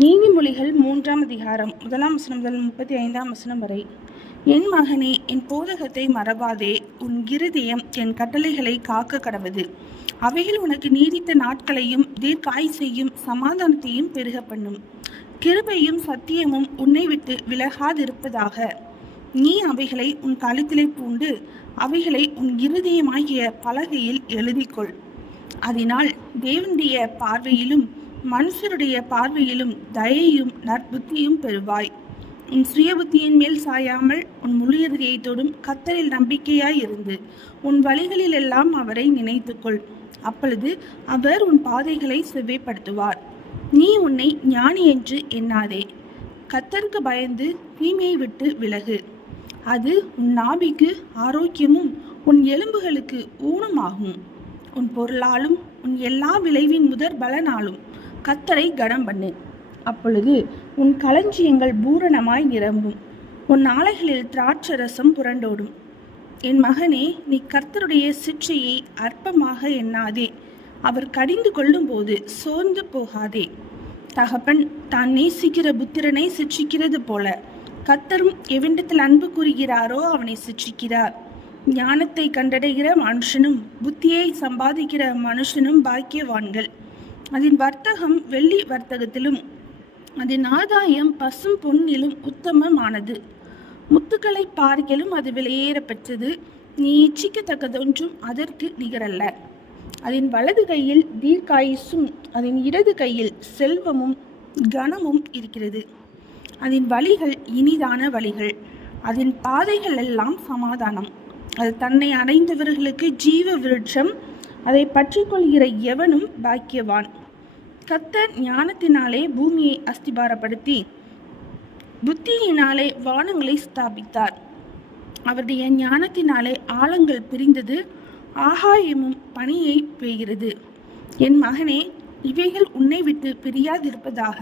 நீதிமொழிகள் 3ஆம் அதிகாரம் 1ஆம் வசனம் முதல் 35ஆம் வசனம் வரை. என் மகனே, என் போதகத்தை மறவாதே, உன் இருதயம் என் கட்டளைகளை காக்க கடவது. அவைகள் உனக்கு நீடித்த நாட்களையும் தீர்க்காயுசையும் சமாதானத்தையும் பெருக பண்ணும். கிருபையும் சத்தியமும் உன்னை விட்டு விலகாதிருப்பதாக. நீ அவைகளை உன் கழுத்திலே பூண்டு அவைகளை உன் இருதயமாகிய பலகையில் எழுதிக்கொள். அதனால் தேவனுடைய பார்வையிலும் மனுஷருடைய பார்வையிலும் தயையும் நற்புத்தியும் பெறுவாய். உன் சுய புத்தியின் மேல் சாயாமல் உன் முழு இருதயத்தோடும் கர்த்தரில் நம்பிக்கையாய் இருந்து உன் வழிகளில் எல்லாம் அவரை நினைத்துக்கொள். அப்பொழுது அவர் உன் பாதைகளை செவ்வைப்படுத்துவார். நீ உன்னை ஞானி என்று எண்ணாதே. கர்த்தருக்கு பயந்து தீமையை விட்டு விலகு. அது உன் நாபிக்கு ஆரோக்கியமும் உன் எலும்புகளுக்கு ஊனமாகும். உன் பொருளாலும் உன் எல்லா விளைவின் முதற் பலனாலும் கர்த்தரை கனம் பண்ணு. அப்பொழுது உன் களஞ்சியங்கள் பூரணமாய் நிரம்பும், உன் ஆலைகளில் திராட்சரசம் புரண்டோடும். என் மகனே, நீ கர்த்தருடைய சிற்றையை அற்பமாக எண்ணாதே. அவர் கடிந்து கொள்ளும் போது சோர்ந்து போகாதே. தகப்பன் தான் நேசிக்கிற புத்திரனை சிற்றிக்கிறது போல கர்த்தரும் எவ்விடத்தில் அன்பு கூறுகிறாரோ அவனை சிற்றிக்கிறார். ஞானத்தை கண்டடைகிற மனுஷனும் புத்தியை சம்பாதிக்கிற மனுஷனும் பாக்கியவான்கள். அதன் வர்த்தகம் வெள்ளி வர்த்தகத்திலும் அதன் ஆதாயம் பசும் பொன்னிலும் உத்தமமானது. முத்துக்களை பார்க்கிலும் அது விலையேற பெற்றது. நீ இச்சிக்கத்தக்கதொன்றும் அதற்கு நிகரல்ல. அதன் வலது கையில் தீர்க்காயுசும் அதன் இடது கையில் செல்வமும் கனமும் இருக்கிறது. அதன் வழிகள் இனிதான வழிகள், அதன் பாதைகள் எல்லாம் சமாதானம். அது தன்னை அடைந்தவர்களுக்கு ஜீவ விருட்சம். அதை பற்றி கொள்கிற எவனும் பாக்கியவான். கர்த்தர் ஞானத்தினாலே பூமியை அஸ்திபாரப்படுத்தி புத்தியினாலே வானங்களை ஸ்தாபித்தார். அவருடைய ஞானத்தினாலே ஆழங்கள் பிரிந்தது, ஆகாயமும் பனியை பெய்கிறது. என் மகனே, இவைகள் உன்னை விட்டு பிரியாதிருப்பதாக.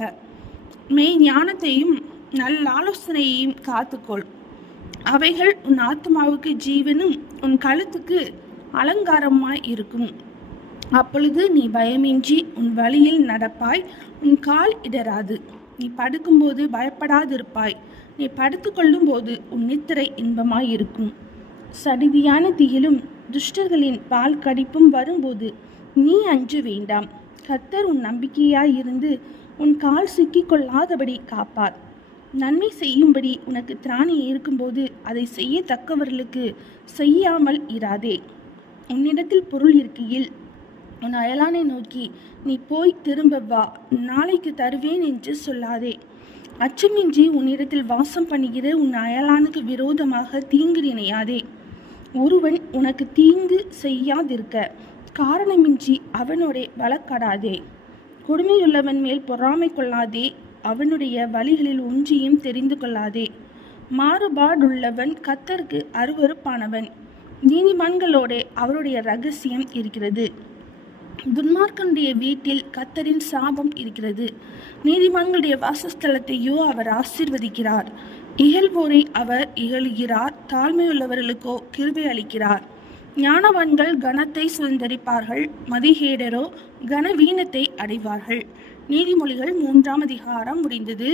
மெய் ஞானத்தையும் நல்லாலோசனையையும் காத்துக்கொள். அவைகள் உன் ஆத்மாவுக்கு ஜீவனும் உன் கழுத்துக்கு அலங்காரமாய் இருக்கும். அப்பொழுது நீ பயமின்றி உன் வழியில் நடப்பாய், உன் கால் இடராது. நீ படுக்கும்போது பயப்படாதிருப்பாய். நீ படுத்து கொள்ளும் போது உன் நித்திரை இன்பமாய் இருக்கும். சடிதியான தீயிலும் துஷ்டர்களின் பால் கடிப்பும் வரும்போது நீ அஞ்ச வேண்டாம். கர்த்தர் உன் நம்பிக்கையாய் இருந்து உன் கால் சிக்கிக் கொள்ளாதபடி காப்பார். நன்மை செய்யும்படி உனக்கு திராணி இருக்கும்போது அதை செய்யத்தக்கவர்களுக்கு செய்யாமல் இராதே. உன்னிடத்தில் பொருள் இருக்கையில் உன் அயலானை நோக்கி நீ போய் திரும்ப வா, நாளைக்கு தருவேன் என்று சொல்லாதே. அச்சமின்றி உன்னிடத்தில் வாசம் பண்ணுகிற உன் அயலானுக்கு விரோதமாக தீங்கு நினையாதே. ஒருவன் உனக்கு தீங்கு செய்யாதிருக்க காரணமின்றி அவனோடே வழக்காடாதே. கொடுமையுள்ளவன் மேல் பொறாமை கொள்ளாதே. அவனுடைய வழிகளில் ஒன்றையும் தெரிந்து கொள்ளாதே. மாறுபாடுள்ளவன் கர்த்தருக்கு அருவருப்பானவன். நீதிமான்களோடே அவருடைய இரகசியம் இருக்கிறது. துன்மார்க்கனுடைய வீட்டில் கர்த்தரின் சாபம் இருக்கிறது. நீதிமான்களுடைய வாசஸ்தலத்தையோ அவர் ஆசீர்வதிக்கிறார். இகழ்வோரை அவர் இகழுகிறார், தாழ்மையுள்ளவர்களுக்கோ கிருபை அளிக்கிறார். ஞானவான்கள் கனத்தை சுதந்தரிப்பார்கள், மதிகேடரோ கனவீனத்தை அடைவார்கள். நீதிமொழிகள் 3ஆம் அதிகாரம் முடிந்தது.